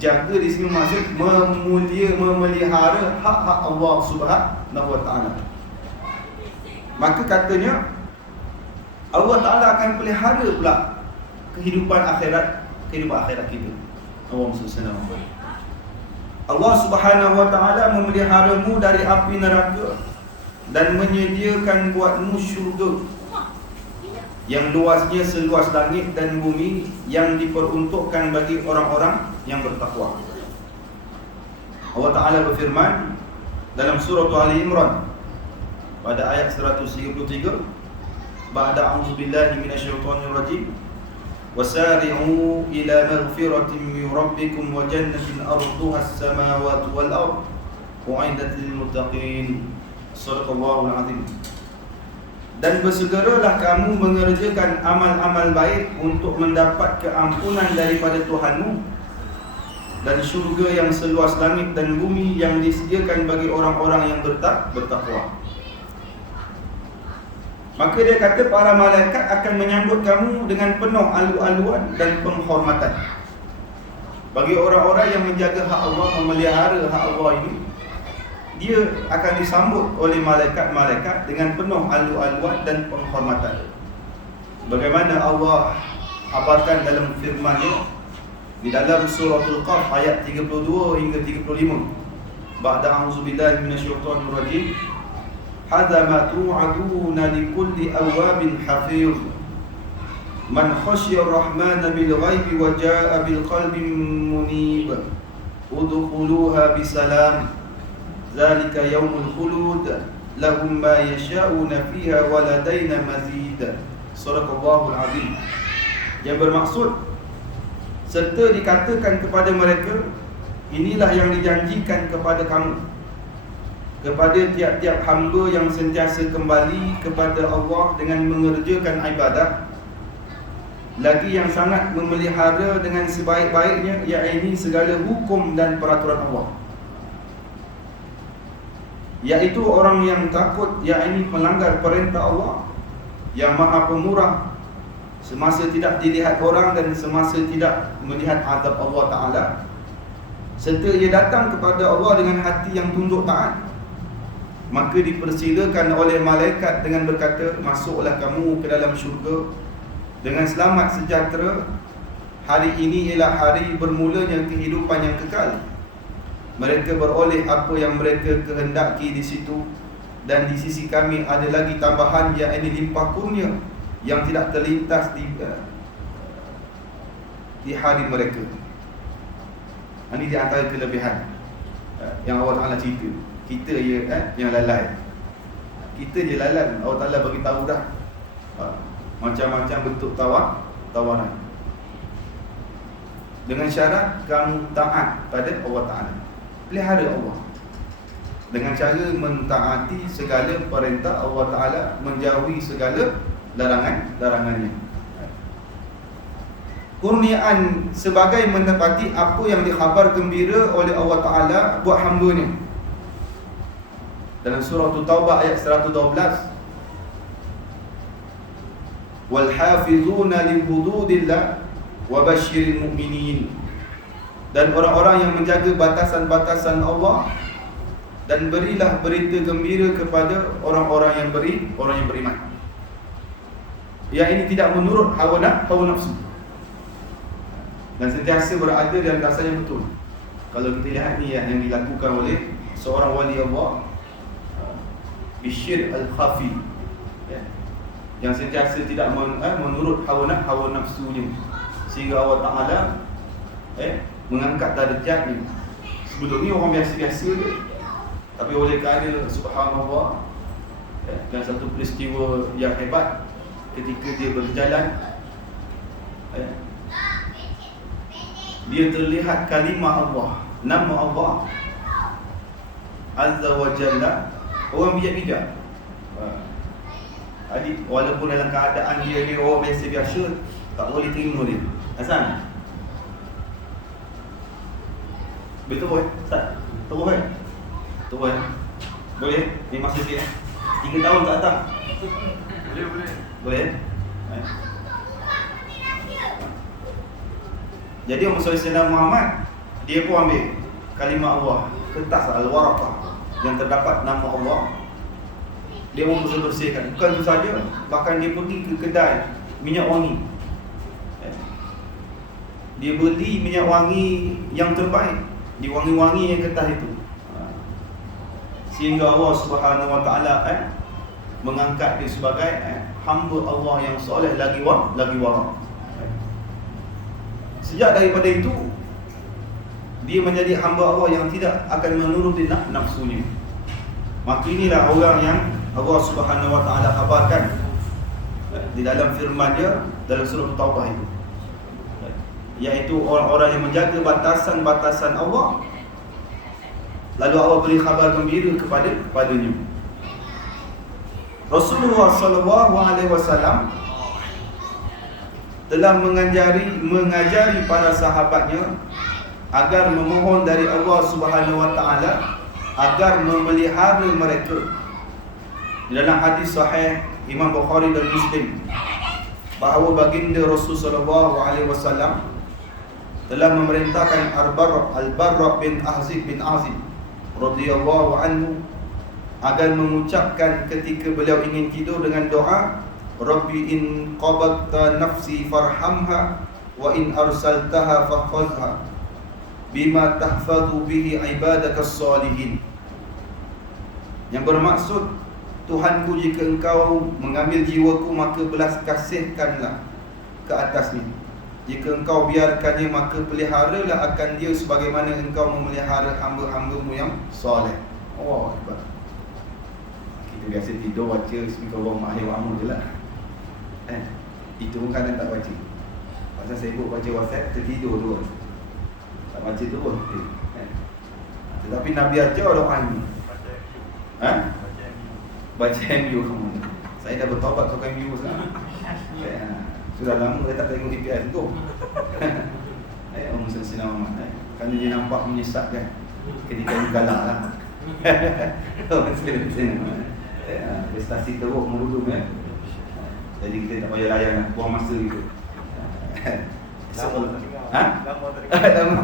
Jaga di sini maksud memelihara hak-hak Allah Subhanahu Wa Taala. Maka katanya Allah Ta'ala akan pelihara pula kehidupan akhirat kita. Allah Subhanahu Wa Ta'ala memeliharamu dari api neraka dan menyediakan buatmu syurga yang luasnya seluas langit dan bumi, yang diperuntukkan bagi orang-orang yang bertakwa. Allah Ta'ala berfirman dalam surah Ali Imran pada ayat 133, Ba'da a'udzu billahi minasyaitonir rajim. Wasari'u ila maghfiratin min rabbikum wa jannatin arduha as-samawati wal ardh u'iddat lil muttaqin. Shadaqallahul azim. Dan bersegeralah kamu mengerjakan amal-amal baik untuk mendapat keampunan daripada Tuhanmu, dan syurga yang seluas langit dan bumi yang disediakan bagi orang-orang yang bertakwa. Maka dia kata para malaikat akan menyambut kamu dengan penuh alu-aluan dan penghormatan. Bagi orang-orang yang menjaga hak Allah, memelihara hak Allah ini, dia akan disambut oleh malaikat-malaikat dengan penuh alu-aluan dan penghormatan. Bagaimana Allah abarkan dalam firman-Nya di dalam suratul Qaf ayat 32 hingga 35. Ba'da a'udzubillahi minasyaitonir rajim. Hadza ma tu'aduna likulli awwabin hafiz. Man khasyar rahmana bil ghaibi wa jaa'a bil qalbin munib. Udkhuluha bisalam. Zalika yaumul khulud. Lahum ma yasha'una fiha wa ladaina mazid. Shadaqallahul azim. Yang bermaksud, serta dikatakan kepada mereka, inilah yang dijanjikan kepada kamu, kepada tiap-tiap hamba yang sentiasa kembali kepada Allah dengan mengerjakan ibadah, lagi yang sangat memelihara dengan sebaik-baiknya, iaitu segala hukum dan peraturan Allah, iaitu orang yang takut, iaitu melanggar perintah Allah yang Maha Pemurah semasa tidak dilihat orang dan semasa tidak melihat azab Allah Ta'ala, serta ia datang kepada Allah dengan hati yang tunduk taat, maka dipersilakan oleh malaikat dengan berkata, masuklah kamu ke dalam syurga dengan selamat sejahtera. Hari ini ialah hari bermulanya kehidupan yang kekal. Mereka beroleh apa yang mereka kehendaki di situ, dan di sisi kami ada lagi tambahan, iaitu limpah kurnia yang tidak terlintas di hari mereka. Ini di antara kelebihan yang Allah Ta'ala cerita. Kita je yang lalai. Kita je lalai. Allah Ta'ala bagi tahu dah macam-macam bentuk tawaran. Dengan syarat kamu taat pada Allah Ta'ala, pelihara Allah dengan cara mentaati segala perintah Allah Ta'ala, menjauhi segala larangannya. Kurniaan sebagai menepati apa yang dikhabar gembira oleh Allah Ta'ala buat hamba-Nya. Dalam surah Taubah ayat 112, wal hafizuna li hududillah wa basyiril mu'minin, dan orang-orang yang menjaga batasan-batasan Allah, dan berilah berita gembira kepada orang-orang yang beriman. Yang ini tidak menurut hawa nafsu dan sentiasa berada dalam dasar yang betul. Kalau kita lihat ni yang dilakukan oleh seorang wali Allah, Bishr al-Khafi, yang sentiasa tidak menurut hawa nafsunya, sehingga Allah Ta'ala mengangkat darjatnya. Sebelum ni orang biasa-biasa je, tapi oleh kerana subhanallah, dan satu peristiwa yang hebat ketika dia berjalan, dia terlihat kalimah Allah, nama Allah Azza wa Jalla, orang bijak-bijak. Adik, walaupun dalam keadaan dia ni orang biasa-biasa, tak boleh terima dia. Hasan, betul Ustaz? Betul Betul boleh? Ni masa sikit 3 tahun ke atas? Boleh? Jadi Muhammad SAW, dia pun ambil kalimah Allah, kertas al-waraqah yang terdapat nama Allah, dia pun bersih-bersihkan. Bukan itu saja, bahkan dia pergi ke kedai minyak wangi, dia beli minyak wangi yang terbaik, diwangi-wangi yang kertas itu, sehingga Allah Subhanahu Wa Taala mengangkat dia sebagai hamba Allah yang soleh lagi warak. Sejak daripada itu, dia menjadi hamba Allah yang tidak akan menuruti nafsunya. Maka inilah orang yang Allah Subhanahu Wa Taala khabarkan di dalam firman-Nya dalam surah Taubah itu, iaitu orang-orang yang menjaga batasan-batasan Allah, lalu Allah beri khabar gembira kepadanya. Rasulullah SAW telah mengajari para sahabatnya agar memohon dari Allah Subhanahu Wa Taala agar memelihara mereka. Di dalam hadis sahih Imam Bukhari dan Muslim, bahawa baginda Rasulullah SAW telah memerintahkan Al-Barra bin Azib radhiyallahu anhu agar mengucapkan ketika beliau ingin tidur dengan doa, Rabbi in qabadta nafsi farhamha wa in arsaltaha fahfazha bima tahfadhu bihi ibadakas salihin. Yang bermaksud, Tuhanku, jika engkau mengambil jiwaku, maka belas kasihkanlah ke atasnya. Jika engkau biarkannya, maka peliharalah akan dia sebagaimana engkau memelihara hamba-hambamu yang soleh. Oh, hebat. Kita biasa tidur baca speaker Allah mahir wa'amu je lah. Itu pun kadang tak baca. Pasal sibuk baca WhatsApp, tertidur tu. Tak baca tu pun. Tetapi Nabi ajar doa ni. Baca MU kamu. Saya dah bertaubat pakai MU sekarang. Sudah lama saya tak tengok DPS tu. Orang Sinar Muhammad. Kerana dia nampak menyesatkan ketika dia galak lah. Orang Sinar. Prestasi teruk merudum ya. Jadi kita tak payah layan, buang masa gitu. Lama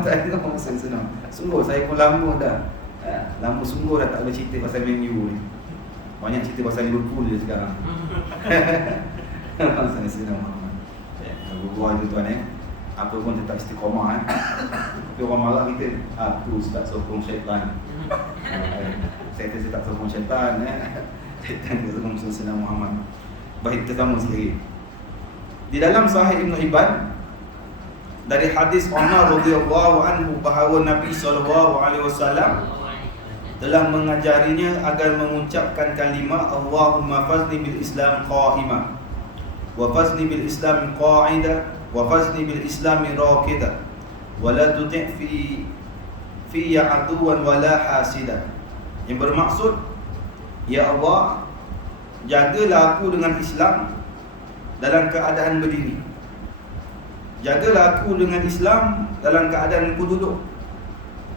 tak tengok orang Sinar. Sungguh saya pun lama dah. Lama sungguh dah tak boleh cerita pasal MU ni. Banyak cerita pasal Liverpool je sekarang. Orang Sinar Muhammad. Berbual itu tuan apa pun tetap istiqamah Tapi orang marah kita, tu tak sokong syaitan. Saya tak sokong syaitan Syaitan tak sokong Rasulullah Muhammad. Baik, kita sama sekali. Di dalam Sahih Ibn Hibban dari hadis Umar radhiyallahu anhu bahawa Nabi SAW telah mengajarinya agar mengucapkan kalimah Allahumma fazni bil Islam qa'imah wa fazni bil Islam qa'idah wa fazni bil Islam raqidah wa la tuti' fi aduwan wa la hasidah. Yang bermaksud, ya Allah, jagalah aku dengan Islam dalam keadaan berdiri, jagalah aku dengan Islam dalam keadaan aku duduk,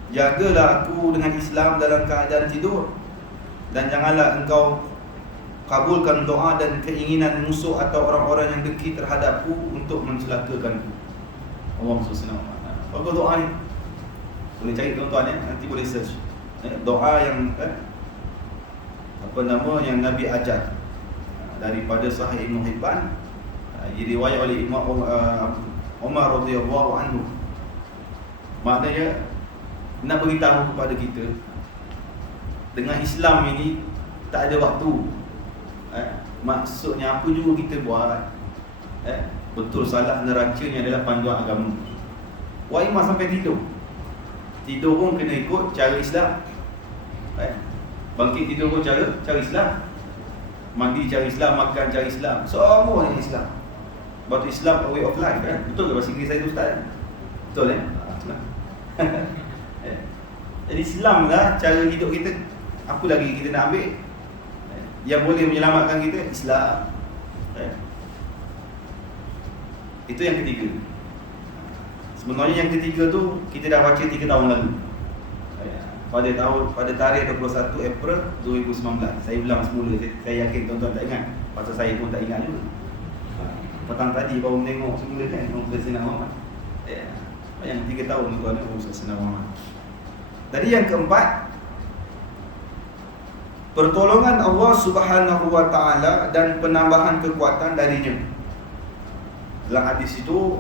jagalah aku dengan Islam dalam keadaan tidur, dan janganlah engkau kabulkan doa dan keinginan musuh atau orang-orang yang dengki terhadapku untuk mencelakakanku. Allahumma shalli ala Muhammad. Apa doa ni? Boleh cari tuan-tuan nanti boleh search. Doa yang yang Nabi ajar daripada Sahih Ibn Hibban, diriwayat oleh Imam Umar radhiyallahu anhu. Maknanya nak beritahu kepada kita, dengan Islam ini tak ada waktu. Maksudnya apa juga kita buat, betul salah neracanya adalah panduan agama. Waimah sampai tidur pun kena ikut cara Islam. Bangkit tidur pun cara Islam, mandi cara Islam, makan cara Islam, semua ni Islam. Sebab tu Islam a way of life. Betul ke bahasa Inggeris saya tu Ustaz? Betul Jadi Islam lah cara hidup kita. Apa lagi kita nak ambil yang boleh menyelamatkan kita? Islam. Itu yang ketiga. Sebenarnya yang ketiga tu kita dah baca 3 tahun lalu, pada tarikh 21 April 2019. Saya ulang semula. Saya yakin tuan-tuan tak ingat, pasal saya pun tak ingat juga. Petang tadi baru tengok semula kan Musa Sinar Muhammad. Yang 3 tahun tu ada Musa Sinar Muhammad. Jadi yang keempat, pertolongan Allah Subhanahu wa taala dan penambahan kekuatan darinya. Dalam hadis itu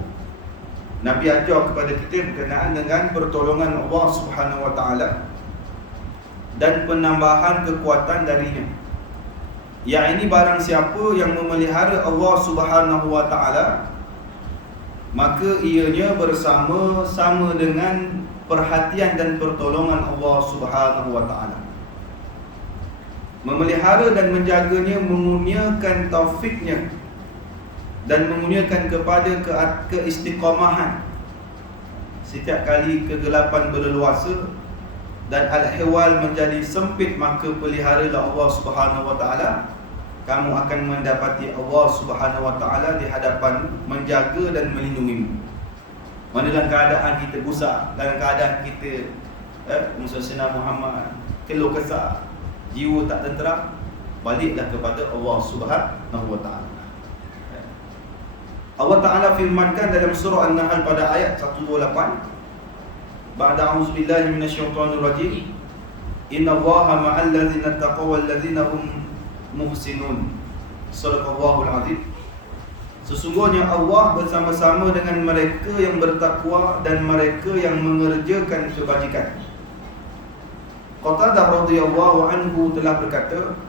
Nabi ajar kepada kita berkenaan dengan pertolongan Allah Subhanahu wa taala dan penambahan kekuatan darinya. Yang ini barang siapa yang memelihara Allah Subhanahu wa taala, maka ianya bersama-sama dengan perhatian dan pertolongan Allah Subhanahu wa taala. Memelihara dan menjaganya mengurniakan taufiknya dan mengurniakan kepada keistiqamahan. Setiap kali kegelapan berleluasa dan al-ihwal menjadi sempit, maka peliharalah Allah Subhanahu wa taala. Kamu akan mendapati Allah Subhanahu wa taala di hadapan, menjaga dan melindungimu. Mana dalam keadaan kita busak, dalam keadaan kita Musa Sinar Muhammad keluh kesah, jiwa tak tenteram, baliklah kepada Allah Subhanahu wa taala. Allah Ta'ala firmankan dalam surah An-Nahl pada ayat 128, ba'da a'udzubillahi minasyaitonir rajim, innallaha ma'al ladzina taqaw wal ladzina hum muhsinun. Sadaqallahul azim. Sesungguhnya Allah bersama-sama dengan mereka yang bertakwa dan mereka yang mengerjakan kebajikan. Qatadah radhiyallahu anhu telah berkata,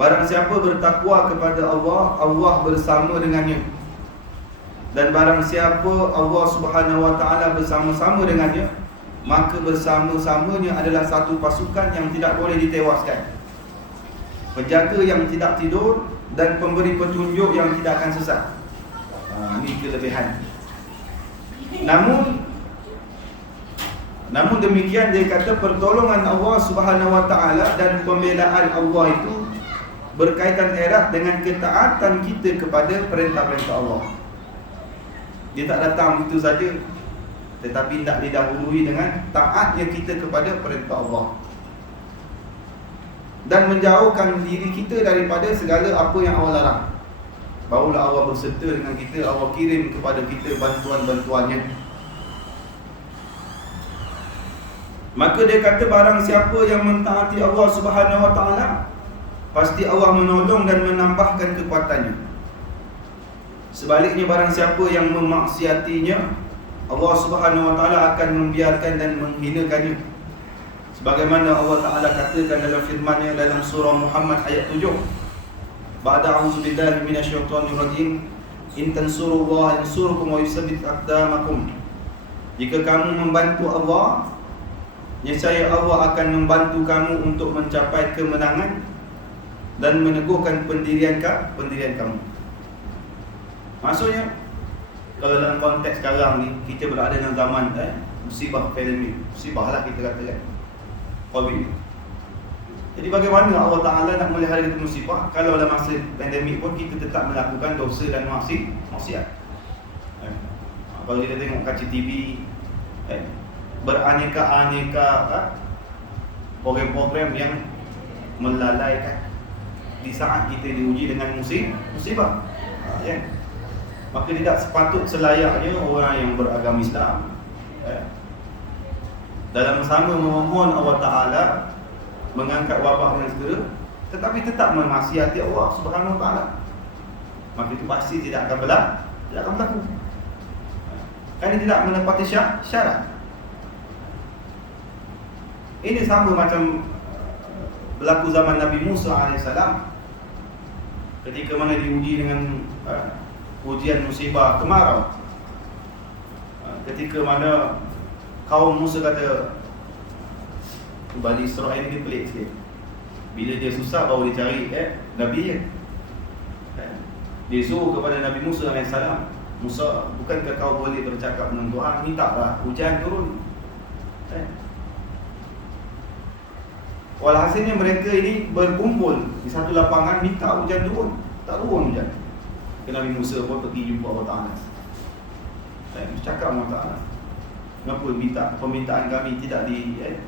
barang siapa bertakwa kepada Allah, Allah bersama dengannya. Dan barang siapa Allah Subhanahu wa taala bersama-sama dengannya, maka bersama-samanya adalah satu pasukan yang tidak boleh ditewaskan, penjaga yang tidak tidur, dan pemberi petunjuk yang tidak akan sesat. Ini kelebihan. Namun demikian, dia kata pertolongan Allah Subhanahu wa taala dan pembelaan Allah itu berkaitan erat dengan ketaatan kita kepada perintah-perintah Allah. Dia tak datang begitu saja, tetapi tak didahului dengan taatnya kita kepada perintah Allah dan menjauhkan diri kita daripada segala apa yang Allah larang. Barulah Allah berserta dengan kita, Allah kirim kepada kita bantuan-bantuannya. Maka dia kata, barang siapa yang mentaati Allah Subhanahu wa taala, pasti Allah menolong dan menambahkan kekuatannya. Sebaliknya, barang siapa yang memaksiatinya, Allah Subhanahu wa taala akan membiarkan dan menghinakannya. Sebagaimana Allah Ta'ala katakan dalam firman-Nya dalam surah Muhammad ayat 7, ba'da a'udzubillahi minasyaitonir rajim, In tansurullaha yansurukum wa yutsabbit aqdamakum. Jika kamu membantu Allah, nescaya Allah akan membantu kamu untuk mencapai kemenangan dan meneguhkan pendirian kamu. Maksudnya, kalau dalam konteks sekarang ni, kita berada dalam zaman musibah pandemik. Musibah lah kita katakan, COVID. Jadi bagaimana Allah Ta'ala nak melihara kita musibah kalau dalam masa pandemik pun kita tetap melakukan dosa dan maksiat. Kalau kita tengok kaca TV, beraneka-aneka program-program yang melalaikan di saat kita diuji dengan musibah. Maka tidak sepatut selayaknya orang yang beragama Islam dalam sama memohon Allah Ta'ala mengangkat wabak dengan segera, tetapi tetap memaksiati Allah Subhanahu Wa Ta'ala, maka itu pasti tidak akan berlaku. Kerana tidak menepati syarat. Ini sama macam berlaku zaman Nabi Musa AS, ketika mana diuji dengan ujian musibah kemarau. Ketika mana kaum Musa kata, Bani Israel ini pelik sikit. Bila dia susah baru dia cari Nabi dia. Dia suruh kepada Nabi Musa AS, Musa, bukankah kau boleh bercakap dengan Tuhan? Mintalah hujan turun. Walhasilnya mereka ini berkumpul di satu lapangan minta hujan turun. Tak turun hujan. Nabi Musa pun pergi jumpa Allah Ta'ala. Cakap Allah Ta'ala, kenapa permintaan kami tidak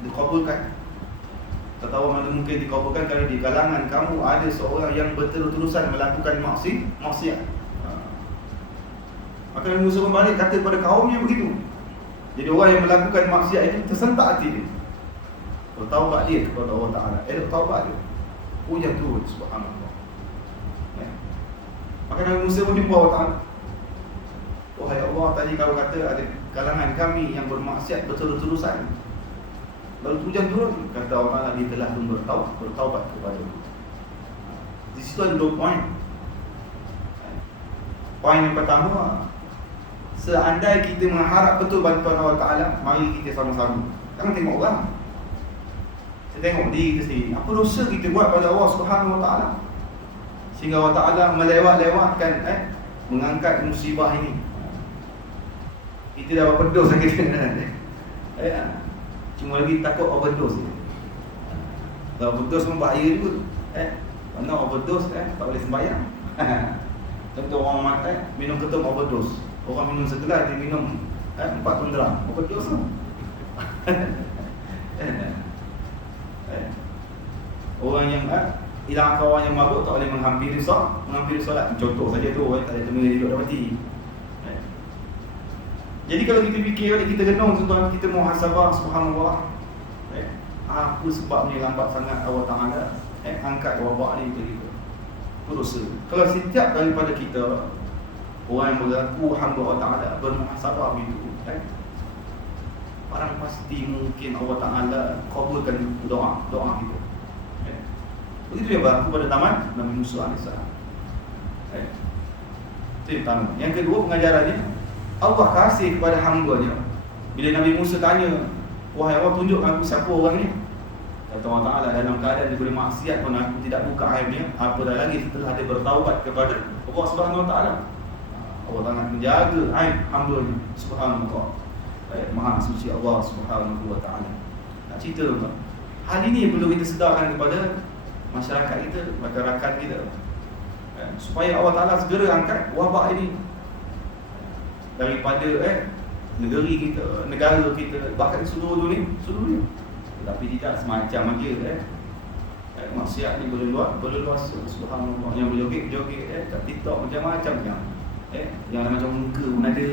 dikabulkan? Tahu mana mungkin dikabulkan kalau di kalangan kamu ada seorang yang betul-terusan melakukan maksiat. Maka Nabi Musa kembali kata kepada kaumnya begitu. Jadi orang yang melakukan maksiat itu tersentak hati dia. Bertaubat dia kepada Allah Ta'ala. Bertaubat dia. Hujan turun, subhanallah. Maka Nabi Musa pun jumpa Allah Ta'ala. Wahai Allah, tadi kau kata ada kalangan kami yang bermaksiat betul-terusan, lalu hujan turun. Kata Allah Ta'ala, dia telah pun bertaubat kepada dia. Di situ ada 2 poin. Poin yang pertama, seandai kita mengharap betul bantuan Allah Ta'ala, mari kita sama-sama. Jangan tengok orang. Kita tengok diri kita sendiri. Apa dosa kita buat pada Allah Subhanahu Wa Ta'ala sehingga Allah Ta'ala melewat-lewatkan mengangkat musibah ini. Kita dah overdose lagi cuma lagi takut overdose. Kalau overdose pun bahaya juga. Mana overdose tak boleh sembahyang. Contoh orang minum ketum overdose. Orang minum segelas, dia minum 4 tundram. Overdose tu. Orang yang hilang kawan yang mabuk tak boleh menghampiri solat. Contoh saja tu, tak ada teman hidup dah mati. Jadi kalau kita fikir, kita renung tuan, kita muhasabah, subhanallah. Apa sebabnya lambat sangat Allah Ta'ala angkat wabak ni begitu. Itu dosa. Kalau setiap daripada kita orang yang berlaku hamba Allah Ta'ala bermuhasabah begitu, barang pasti mungkin Allah Ta'ala kabulkan doa kita. Begitu yang berlaku pada zaman Nabi Musa AS. Itu yang pertama. Yang kedua, pengajarannya Allah kasih kepada hamba-Nya. Bila Nabi Musa tanya, wahai Allah, tunjuk aku siapa orang ni. Kata Allah Ta'ala, dalam keadaan dia boleh maksiat pun aku tidak buka aibnya. Apa dah lagi setelah dia bertaubat kepada Allah Subhanahu Wa Ta'ala. Allah Ta'ala menjaga aib hamba-Nya. Subhanallah. Maha suci Allah Subhanahu Wa Ta'ala. Nak cerita tuan. Hal ini perlu kita sedarkan kepada masyarakat kita, masyarakat kita, supaya Allah Ta'ala segera angkat wabak ini daripada negeri kita, negara kita, bahkan seluruh dunia. Tapi tidak semacam aja maksiat ni berluas, subhanallah. Yang berjoget-joget kat TikTok macam-macam yang macam muka pun ada.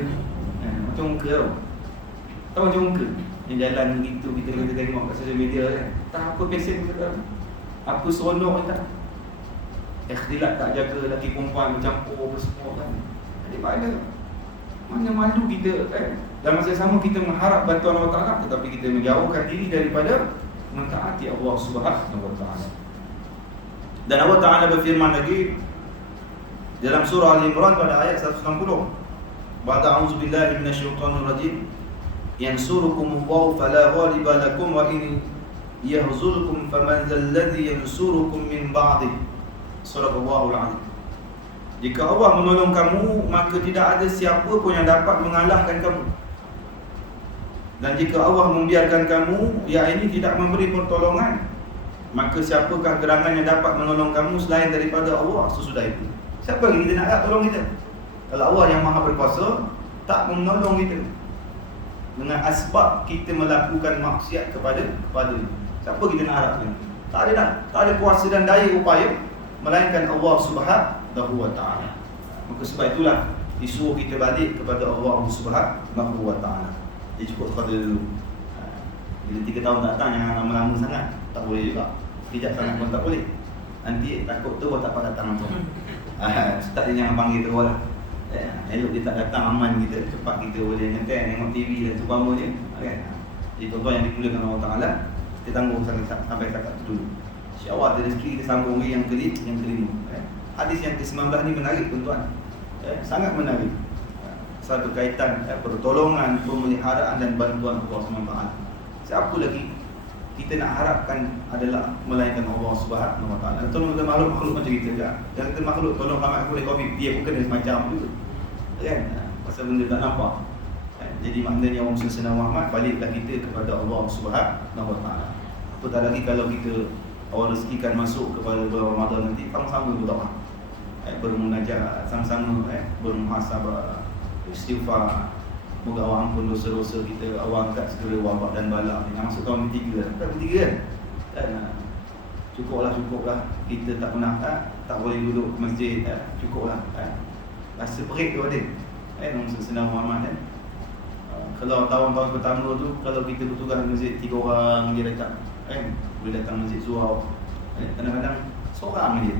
Macam muka tau. Tahu macam muka yang jalan begitu kita tengok kat social media tak apa pesen kita. Apa seronok tak? Ikhtilat tak jaga lelaki perempuan bercampur apa semua kan. Jadi mana malu kita dalam masa sama kita mengharap bantuan Allah Ta'ala, tetapi kita menjauhkan diri daripada mentaati Allah Subhanahu Wa Ta'ala. Dan Allah Ta'ala berfirman lagi, Dalam surah Al-Imran pada ayat 160, ba'da a'udzubillahi minasyaitonirrajim, yansurukumullahu fala ghaliba lakum wa in yahzulkum faman dzalladzi yansurukum min ba'dih. Sadaqallahul azim. Jika Allah menolong kamu, maka tidak ada siapa pun yang dapat mengalahkan kamu. Dan jika Allah membiarkan kamu, yakni tidak memberi pertolongan, maka siapakah gerangan yang dapat menolong kamu selain daripada Allah sesudah itu? Siapa lagi kita nak tolong kita? Kalau Allah yang Maha Berkuasa tak menolong kita dengan asbab kita melakukan maksiat kepada siapa kita nak harapkan? Tak ada kuasa dan daya upaya melainkan Allah Subhanahu wa taala. Maka sebab itulah disuruh kita balik kepada Allah Subhanahu wa taala. Dia cukup sekali dulu. Bila 3 tahun tak datang, jangan lama-lama sangat. Tak boleh juga. Kejap sangat pun tak boleh. Nanti takut tu tak dapat datang langsung. Ustaz dia jangan panggil terus lah. Elok dia tak datang, aman kita. Cepat kita boleh ngetek, tengok TV dan sebagainya. Jadi tuan-tuan yang dimuliakan Allah Ta'ala, kita tanggung sampai takat tu dulu. InsyaAllah ada rezeki kita sambung yang kelima. Hadis yang ke-19 ni menarik tuan-tuan. Sangat menarik. Satu kaitan pertolongan, pemeliharaan dan bantuan Allah SWT. Siapa lagi kita nak harapkan adalah melainkan Allah Subhanahu wa taala. Tolong kita makhluk macam kita juga. Jangan kita makhluk tolong ramai aku boleh COVID, dia pun kena semacam tu. Kan? Pasal benda tak nampak. Jadi maknanya orang Muslim senang Muhammad, baliklah kita kepada Allah Subhanahu wa taala. Apatah lagi kalau kita Allah rezekikan masuk kepada bulan Ramadan nanti, sama-sama berdoa. Bermunajat, sama-sama bermuhasabah, istighfar. Moga Allah ampun dosa-dosa kita, Allah angkat segala wabak dan bala. Yang masuk tahun ketiga kan? Cukuplah. Kita tak pernah tak boleh duduk ke masjid, cukuplah. Rasa perik tu ada. Masuk senang Muhammad kan? Kalau tahun-tahun pertama tu, kalau kita bertugas di masjid 3 orang dia datang, boleh datang masjid surau. Kadang-kadang seorang je.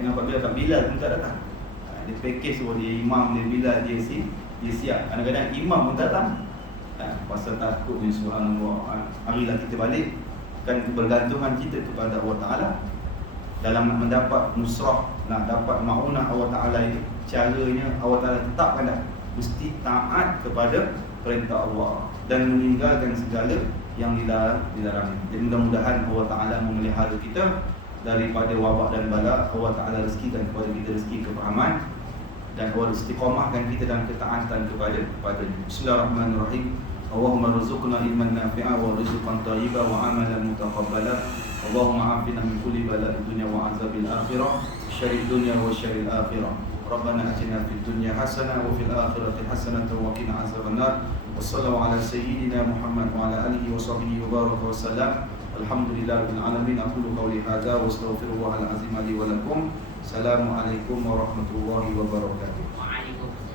Nampak bila kat Bilal pun tak datang. Dia package semua, dia imam, dia Bilal, dia siap. Kadang-kadang imam pun datang. Pasal takut ni subhanallah. Marilah kita balik kan kebergantungan kita kepada Allah Ta'ala dalam nak mendapat nusrah, nak dapat ma'unah Allah Ta'ala itu. Caranya Allah Ta'ala tetapkan dah, mesti taat kepada perintah Allah dan meninggalkan segala yang dilarang. Jadi mudah-mudahan Allah Ta'ala memelihara kita daripada wabak dan bala. Allah Ta'ala rezekikan kepada kita rezeki kefahaman dan Allah istiqamahkan kita dalam ketaatan kepada-Nya. Bismillahirrahmanirrahim. Allahumma rzuqna ilman nafi'a wa rizqan thayyiba wa amalan mutaqabbala. Allahumma afina min kulli bala'i dunya wa azabil akhirah, syarrid dunya wa syarril akhirah. Rabbana atina fid dunya hasanah wa fil akhirati hasanah wa qina azabannar. Wassallallahu ala sayyidina Muhammad wa ala alihi wa sahbihi wa baraka wa sallam. Alhamdulillahirabbil alamin. Aqulu qawli hadza wa astaghfirullahal azim li wa lakum. Assalamualaikum warahmatullahi wabarakatuh. Waalaikumsalam.